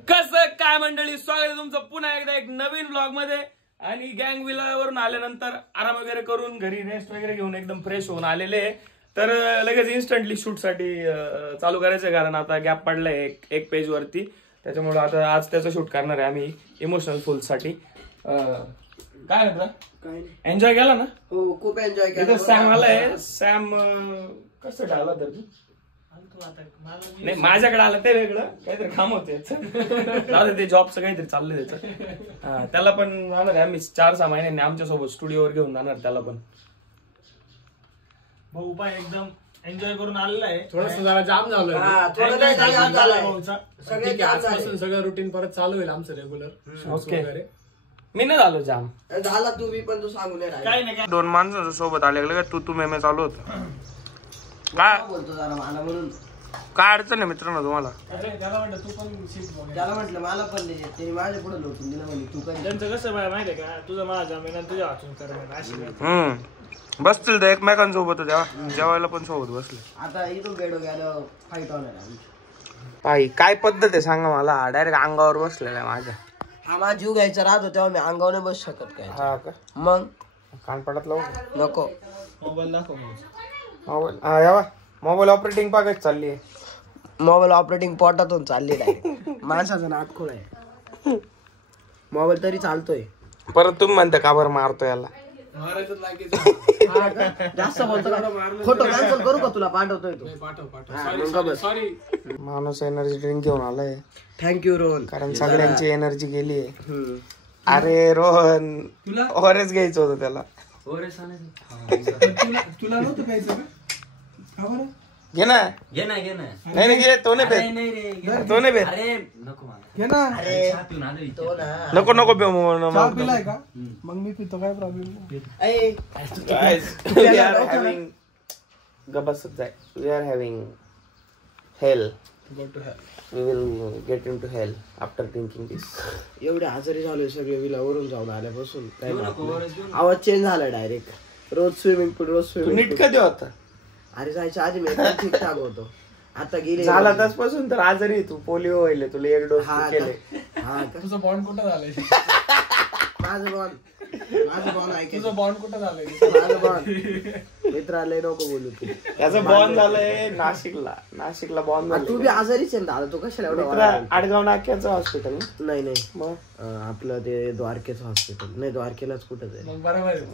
कसं काय मंडळी, स्वागत आहे तुमचं पुन्हा एकदा एक नवीन ब्लॉग मध्ये। आणि गँग विलावरून आल्यानंतर आराम वगैरे करून घरी रेस्ट वगैरे घेऊन एकदम फ्रेश होऊन आलेले, तर लगेच इन्स्टंटली शूट साठी चालू करायचं, कारण आता गॅप पडलाय एक पेज वरती, त्याच्यामुळे आता आज त्याचं शूट करणार आहे आम्ही इमोशनल फुल साठी। काय एन्जॉय केला ना? हो, खूप एन्जॉय केला। सॅम आलाय, सॅम कसं आला तर तू? नाही, माझ्याकडे आलं ते वेगळं, काहीतरी काम होते ते जॉबचं काहीतरी चाललंय त्याचं। त्याला पण जाणार आहे आम्ही 4-6 महिन्यांनी आमच्या सोबत स्टुडिओवर घेऊन जाणार त्याला पण। भाऊ पण एकदम एन्जॉय करून आलेला आहे, थोडंसं जरा जाम झालोय, सगळं रुटीन परत चालू होईल आमचं रेग्युलर। ओके, मी नाही झालो जाम, झाला तू बी, पण तू सांगू नये काय नाही। 2 माणसांच्या सोबत आले का तू मेमे चालू होत काय बोलतो जरा मला, म्हणून काय अडचण आहे मित्रांनो तुम्हाला? त्याला म्हटलं तू पण शिफ्ट, त्याला म्हटलं मला पण नाही, ते माझ्या पुढे लोटून दिलं म्हणजे तू काय। त्यांचं कसं माहिती आहे का, तुझं माझा जमीन तुझ्या वाचून कर बसतील तर एकमेकांसोबत जेवायला पण सोबत बसले। आता इथून गेलो गेलो फाईट होणार पाई काय पद्धत आहे सांगा मला? डायरेक्ट अंगावर बसलेला आहे माझ्या। हा, माझा जीव घ्यायचा राहतो तेव्हा मी अंगावर नाही बसू शकत काय। हा का? मग कानपडात लावून नको मोबाईल दाखव। मोबाईल हा यावा, मोबाईल ऑपरेटिंग पाकच चालली आहे। मोबाईल ऑपरेटिंग पोटातून चालली डायरेक्ट, माणसाचा नाटखोळ आहे मोबाईल, तरी चालतोय। परत तुम्ही म्हणता का बरं मारतो याला? जास्त बोलतो का? फोटो कॅन्सल करू का? तुला पाठवतोय तो, सॉरी माणूस एनर्जी ड्रिंक घेऊन आलाय। थँक्यू रोहन, कारण सगळ्यांची एनर्जी गेली आहे। अरे रोहन, ओरेस घ्यायचं होतं त्याला। तुला नव्हतं प्यायचं का? घे ना, घे ना, घे ना। नाही घे, तो नाही पेत, तो नाही पेत। घे ना, तो ना नको नको पिलाय का? मग मी पितो, काय प्रॉब्लेम? वी आर हॅव्हिंग गबस जाय, we are having hell, we will get into hell after drinking this. एवढे आजारी झाले सगळे विलावरून जाऊन आल्यापासून, आवाज चेंज झाला डायरेक्ट। रोज स्विमिंग पूल, रोज स्विमिंग नीट कधी होता? अरे जायच्या आधी मी ठीक ठाक होतो, आता गेले झाला तासपासून तर आजारी तू, पोलिओ व्हायले, तुला 1 डोस केले। हा, तुझं बॉन्ड कुठं झालंय? माझं बॉन्ड ऐकायचं, तुझं बॉन्ड कुठं झालंय? माझं बॉन्ड मित्रालय नको बोलू तू। त्याचं बॉन्ड झालंय नाशिकला बॉन्ड झालं। तू बी आजारीच आहे दादा, तू कशाला एवढा? आडगाव नाक्याचं हॉस्पिटल? नाही मग आपलं ते द्वारकेचं हॉस्पिटल, नाही द्वारकेलाच कुठं आहे। मग बरोबर आहे।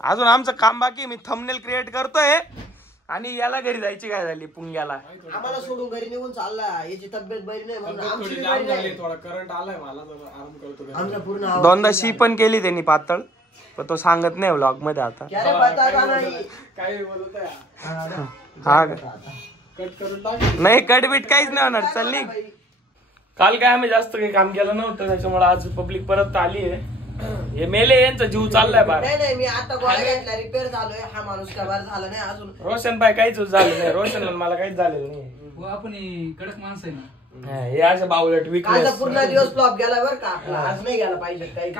अजून आमचं काम बाकी, मी थंबनेल क्रिएट करतोय आणि याला घरी जायची काय झाली पुंग्याला। आम्हाला सोडून घरी निघून चालला, याची तब्येत बरी नाही म्हणून आमची बी बरी नाही। थोडा करंट आलाय मला, आराम करतो। आमचा पूर्ण 2दा शी पण केली त्यांनी पातळ, पण तो सांगत नाही व्लॉग मध्ये आता। काय बोलत आहे? हा कट करून टाक। नाही, कटबीट काहीच नाही होणार, चल निघ। काल काय आम्ही जास्त काही काम केलं नव्हतं, त्याच्यामुळे आज पब्लिक परत आली आहे। हे मेले, यांचा जीव चाललाय बाहेर। नाही, मी आता गोळ्या घेतल्या, रिपेअर झालोय। हा माणूस काय बाहेर झाला नाही अजून। रोशन बाय काहीच झालं नाही, रोशन मला काहीच झालेलं नाही। आपण कडक माणसं आहे ना, हे अशा बावलट कालचा पूर्ण दिवस फ्लॉप गेला बरं का आपला, आज नाही गेला पाहिजे काही।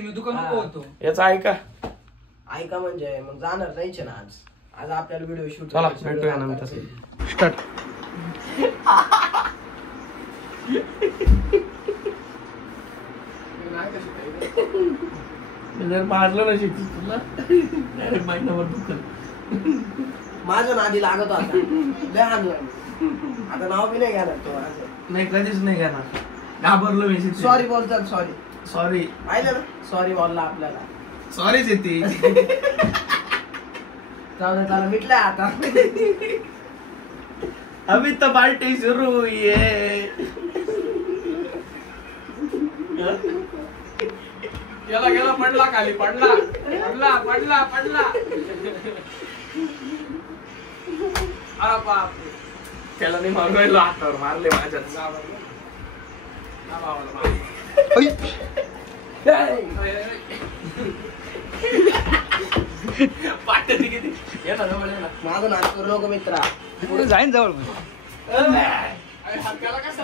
मी दुकान होतो याचा ऐका म्हणजे मग जाणार नाहीचे ना आज आपल्याला व्हिडिओ शूट। चला भेटूया नंतर, स्टार्ट। जर मारलं ना शिकतो तुला डायरेक्ट महिनाभर दुखल। माझं नादी लागत होता, लय हाणलं आता, नाव बी नाही घेणार तो असं। नाही, कधीच नाही घेणार, घाबरलो मी। सॉरी बोलतात, सॉरी पाहिलं ना, सॉरी बोलला आपल्याला, सॉरीच येते। जाऊ दे, त्याला मिटलंय आता। अभी तो पार्टी सुरू हुई है। गेला पडला खाली, पडला। अरे बाप, त्याला नाही मारलो, हातावर मारले माझ्या। पाट्याची किती माझं नाच करू नको मित्रा, जाईन जवळ। त्याला कसं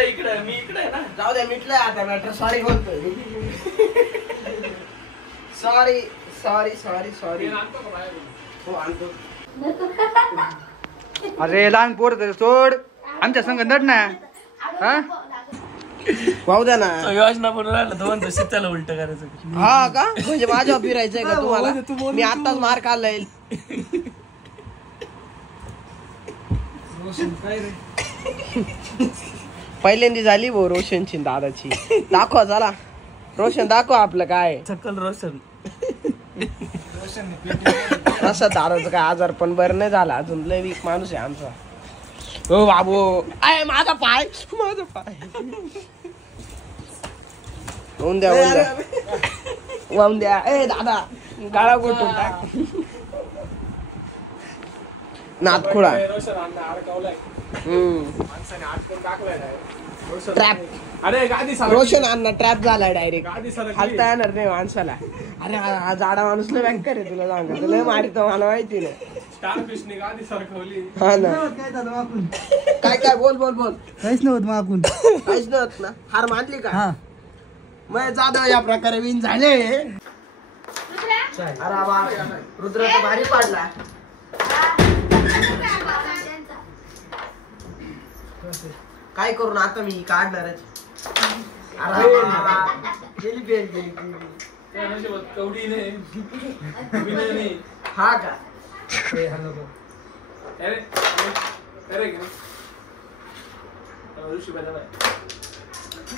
इकडे मी इकडे ना। जाऊ दे, मिटलंय आता मॅटर, सॉरी बोलतोय। सॉरी हो आणतो। अरे लहान पोर सोड, आमच्या संग नड ना हा वाहू द्या ना. योजना बनवून राहिला दोन शीताला उलट करायचं. हा का म्हणजे माझ्या फिरायचंय का तुम्हाला? मी आताच मार खाल्लाय. पहिल्यांदी झाली भाऊ रोशनची दादाची. दाखवा चला रोशन दाखवा आपलं काय. सकल रोशन असं दादाचं काय आजार पण बरं नाही झाला अजून. लय वीक माणूस आहे आमचा. हो बाबू आय माझा पाय होऊन द्या वाहून द्या. ए दादा गाळा गोटून टाक. नातखुळा ट्रॅप. अरे गादी रोशन अण्णा ट्रॅप झालाय डायरेक्ट. हालता येणार नाही माणसाला. अरे हा जाडा माणूस लय बँकर आहे तुला सांगा. लय मारितो मला माहिती नाही. गादी सरकवली. हा ना काय काय बोल बोल बोल. काहीच नव्हतं मागून. काहीच नव्हत ना. हार मानली का? मग जाधव या प्रकारे विन झाले. अरे वा रुद्र तर भारी पाडला. काय करून आता मी काढणारच. गेली पेन गेली. कवडी नाही. हा का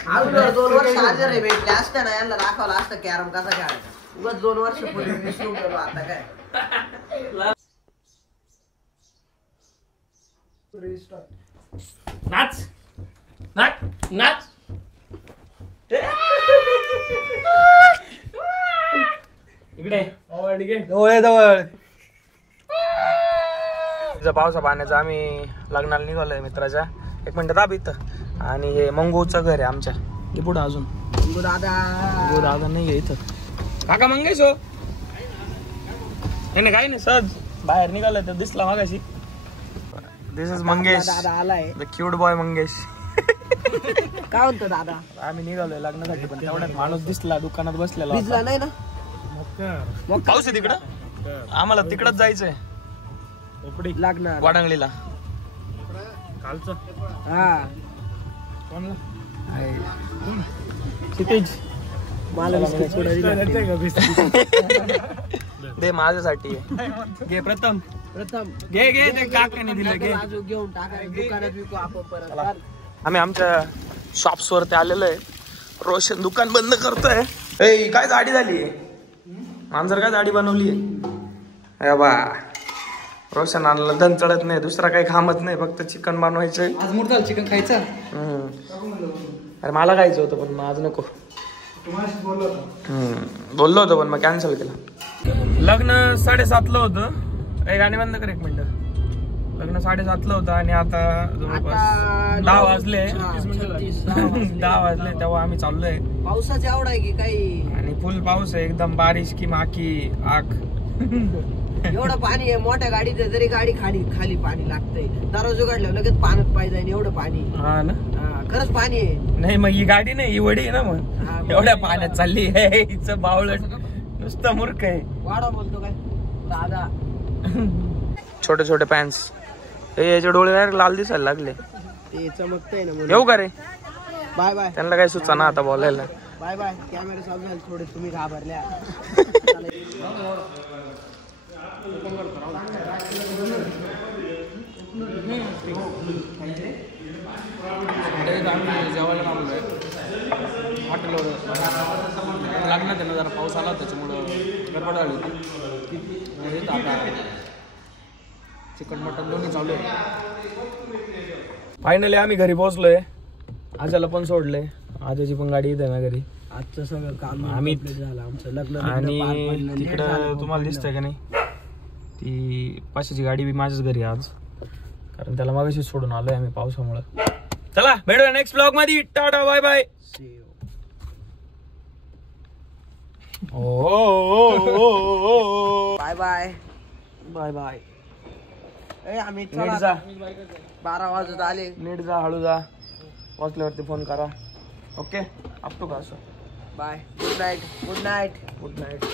अगोदर 2 वर्ष आले रे भेटले असते ना यांना दाखवलं असतं कॅरम कसा खेळायचा. उगाच 2 वर्ष पूर्वी विसरून गेलो आता काय. नाच नाच नाच. इकडे जवळ पावसा पाण्याचं आम्ही लग्नाला निघालोय मित्राच्या. 1 मिनिट दाब इथं. आणि हे मंगूचं घर आहे आमच्या. हे पुढं अजून दादा नाही आहे इथं. काका मंगेश हो नाही काय नाही सहज बाहेर निघालोय तर दिसला मागाशी. दिस इज मंगेश दादा आलाय. The cute boy Mangesh. काय म्हणतो दादा? आम्ही निघालोय लग्नासाठी पण तेवढ्यात माणूस दिसला दुकानात बसलेला भिजला नाही ना? मग पाऊस आहे तिकडं. आम्हाला तिकडच जायचंय लागणार वाडांगलीला. हा क्षितिज मला बिस्किट पुढे दे माझ्यासाठी. घे प्रथम घे घे ते काकाने दिलं घे. घेऊन टाका दुकानात विकू आपण परत. आम्ही आमच्या शॉप्स वरती आलेलो आहे. रोशन दुकान बंद करतोय. ए काय गाडी झाली मांजर काय गाडी बनवली आहे बा. रोशन आणलं धन चढत नाही. दुसरा काही खामत नाही. फक्त चिकन बनवायचंय. आज मूड झालं चिकन खायचं. अरे मला खायचं होतं पण आज नको. बोललो होतो पण मग कॅन्सल केलं. लग्न 7:30ला होतं. ए गाणी बंद कर 1 मिनिट. लग्न 7:30ला होतं आणि आता जवळपास 10 वाजले. 10 वाजले तेव्हा आम्ही चाललोय. पावसाची आवड आहे की काही? आणि फुल पाऊस आहे एकदम. बारिश की माकी आग. एवढं पाणी आहे मोठ्या गाडीत जरी गाडी खाली पाणी लागतंय. दरवाजा उघडल्यावर लगेच पाण्यात पाहिजे. एवढं पाणी. हा ना खरंच पाणी आहे. नाही मग ही गाडी नाही ही वडी आहे ना. मग एवढ्या पाण्यात चालली आहे. हिचं बावळट नुसतं मूर्ख आहे. वाडा बोलतो काय दादा. छोटे छोटे पॅन्स. याचे डोळे लाल दिसायला लागले. ते चमकतंय ना म्हणून. येऊ का रे? Bye bye. त्यांना काय सुचना आता बोलायला. Bye bye. कॅमेरा चालू झाले थोडे तुम्ही घाबरल्या. जेवायला लागलोय हॉटेलवर. लागणार त्यांना जरा पाऊस आला त्याच्यामुळं गडबड झाली होती. आता चिकन मटन दोन्ही चालू आहे. फायनली आम्ही घरी पोहोचलोय. आजाला पण सोडलंय. आजाची पण गाडी येते ना घरी. आजचं सगळं काम आम्ही झालं आमचं. लग्न आणि तिकडं तुम्हाला दिसतंय का नाही ती 500ची गाडी बी माझ्याच घरी आज. कारण त्याला मागाशी सोडून आलोय आम्ही पावसामुळे. चला भेटूया नेक्स्ट ब्लॉग मध्ये. Ta-ta bye bye. Bye bye bye bye. आम्ही नीट जा. 12 वाजत आले. नीट जा हळू जा. पोचल्यावरती फोन करा. ओके. आपतो का असं. Bye. Good night. Good night. Good night.